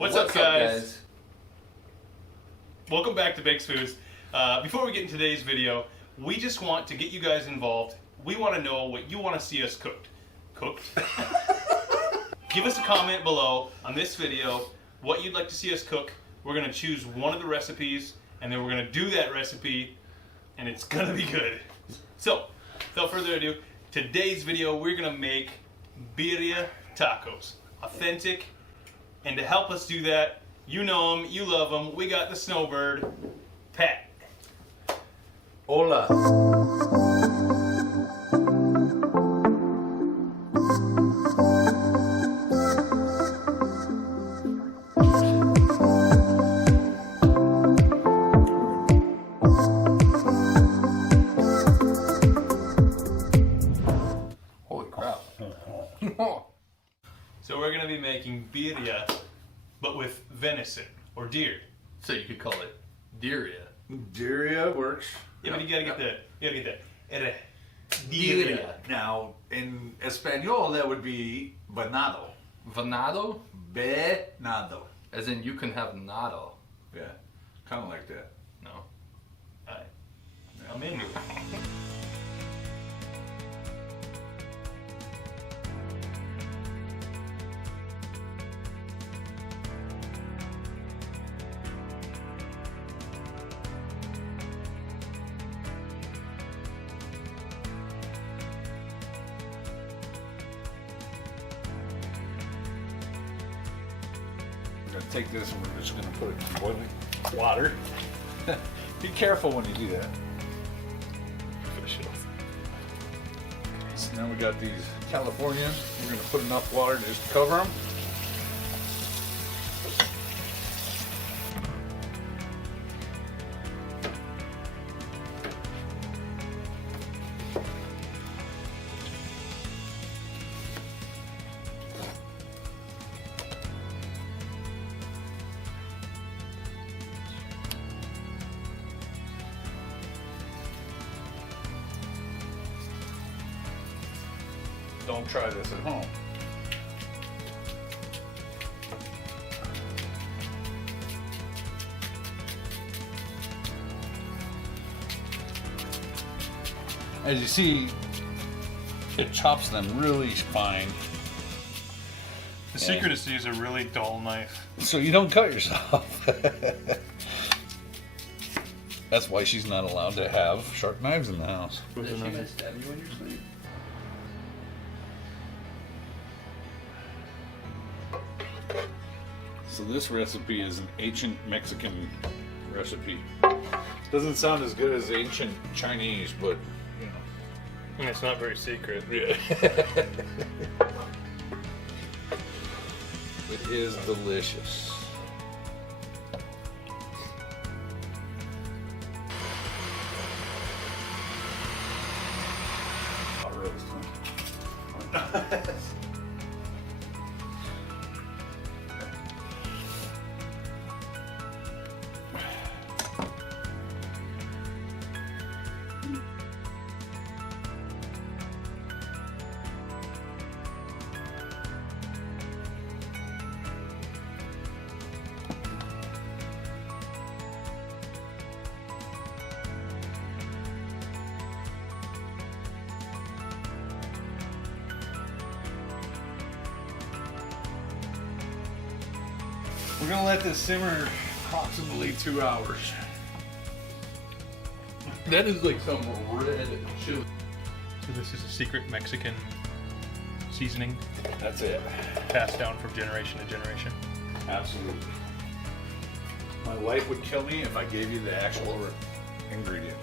What's up, guys? Welcome back to Bakes Foods. Before we get into today's video, we just want to get you guys involved. We want to know what you want to see us cooked. Give us a comment below on this video what you'd like to see us cook. We're going to choose one of the recipes and then we're going to do that recipe and it's going to be good. So, without further ado, today's video we're going to make Birria Tacos. Authentic. And to help us do that, you know him, you love him, we got the snowbird, Pat. Hola. Holy crap. So we're going to be making birria, but with venison, or deer. So you could call it Birria. Birria works. Yeah, but you gotta get that. Birria. Now, in Espanol, that would be venado. Venado? Venado. As in you can have nado. Yeah, kind of like that. No. Alright. I'm in. We're going to take this and we're just going to put it in boiling water. Be careful when you do that. So now we got these Californians. We're going to put enough water to just cover them. Don't try this at home. As you see, it chops them really fine. The secret is to use a really dull knife. So you don't cut yourself. That's why she's not allowed to have sharp knives in the house. Is she gonna stab you when you're asleep? So this recipe is an ancient Mexican recipe. Doesn't sound as good as ancient Chinese, but you know. And it's not very secret. Yeah. It is delicious. I'll roast them. We're gonna let this simmer approximately 2 hours. That is like some red chili. So this is a secret Mexican seasoning That's it. passed down from generation to generation. Absolutely. My wife would kill me if I gave you the actual ingredient.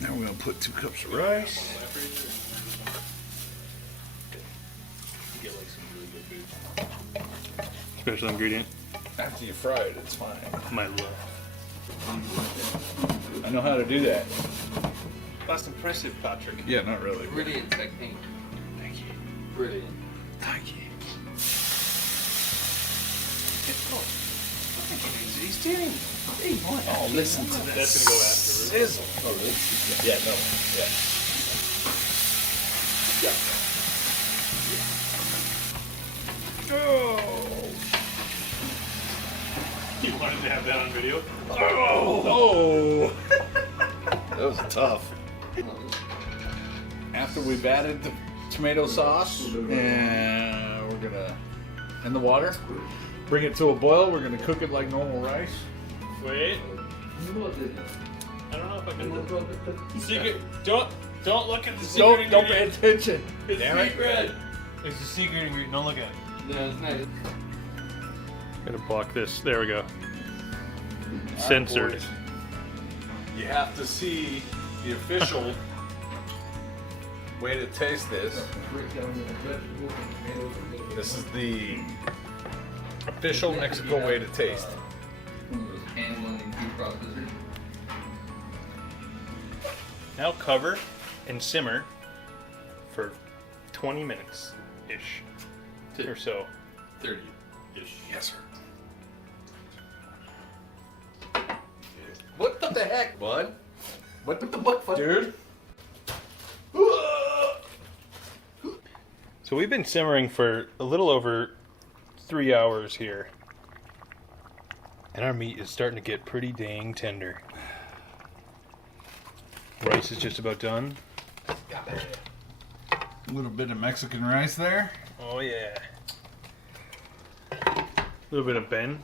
Now we're going to put 2 cups of rice. Get like some really good food. Special ingredient. After you fry it, it's fine. My love. I know how to do that. That's impressive, Patrick. Yeah, not really. Brilliant technique. Thank you. Brilliant. Thank you. kidding? Oh, listen to this. That's gonna go afterwards. Sizzle. Oh, really? Yeah, no. Yeah. Oh. You wanted to have that on video? Oh. That was tough. After we've added the tomato sauce, and we're gonna, in the water, bring it to a boil. We're gonna cook it like normal rice. Wait. I don't know if I can. Secret. Don't look at the secret Don't pay ingredient. attention. It's Damn it. secret. It's a secret ingredient. Don't look at it. No, it's not. Gotta block this. There we go. Censored. Boys, you have to see the official way to taste this. This is the official Mexico way to taste. Now cover and simmer for 20 minutes ish or so. 30-ish. Yes, sir. What the heck, bud? What the fuck, dude? So we've been simmering for a little over 3 hours here. And our meat is starting to get pretty dang tender. Rice is just about done. A little bit of Mexican rice there. Oh yeah. A little bit of Ben.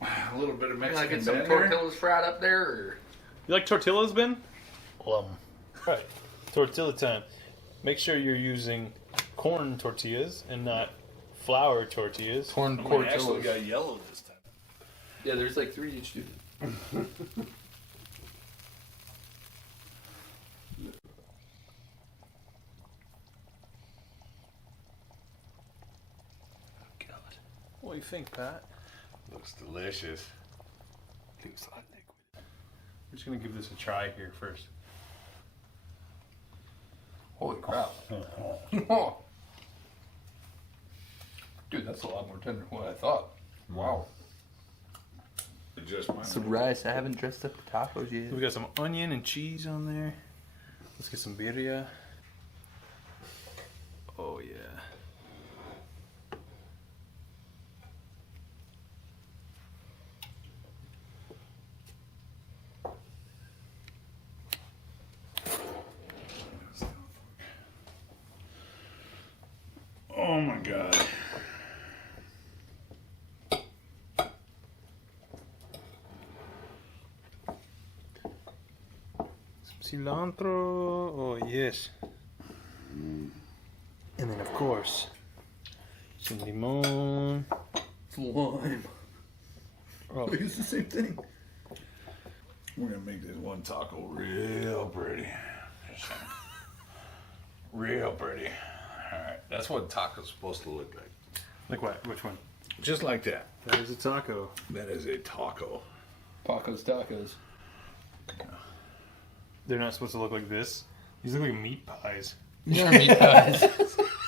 A little bit of Can I Mexican get some bender. tortillas fried up there? Or? You like tortillas, Ben? Alright. Tortilla time. Make sure you're using corn tortillas and not flour tortillas. Corn We actually got yellow this time. Yeah, there's like 3 each, dude. God. What do you think, Pat? Looks delicious. Looks like liquid. We're just gonna give this a try here first. Holy crap. Dude, that's a lot more tender than what I thought. Wow. Just Some rice. I haven't dressed up the tacos yet. We got some onion and cheese on there. Let's get some birria. Oh yeah. Oh my god. Cilantro, oh yes. And then of course, some limon. It's lime. Oh, It's the same thing. We're gonna make this one taco real pretty. Real pretty. Alright, that's what taco's supposed to look like. like what? Which one? Just like that. That is a taco. That is a taco. Tacos. They're not supposed to look like this. These look like meat pies. Yeah, meat pies.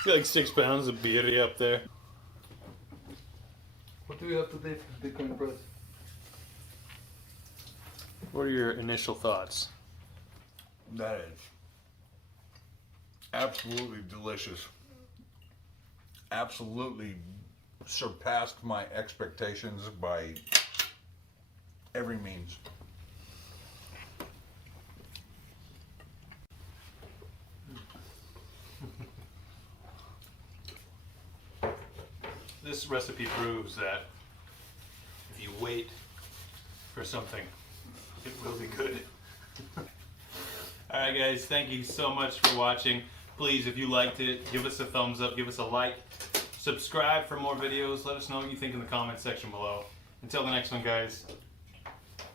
Got like 6 pounds of birria up there. What do we have to pay for Bitcoin price? What are your initial thoughts? That is absolutely delicious. Absolutely surpassed my expectations by every means. This recipe proves that if you wait for something, it will be good. Alright guys, thank you so much for watching. Please, if you liked it, give us a thumbs up, give us a like. Subscribe for more videos. Let us know what you think in the comment section below. Until the next one, guys.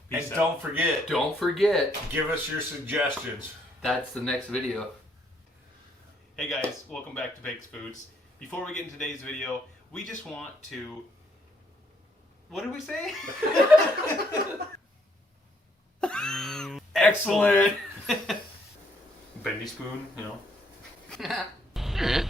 Peace And out. Don't forget, give us your suggestions. that's the next video. Hey guys, welcome back to Baked Foods. Before we get into today's video, we just want to... What did we say? Excellent. Bendy spoon, you know. Alright.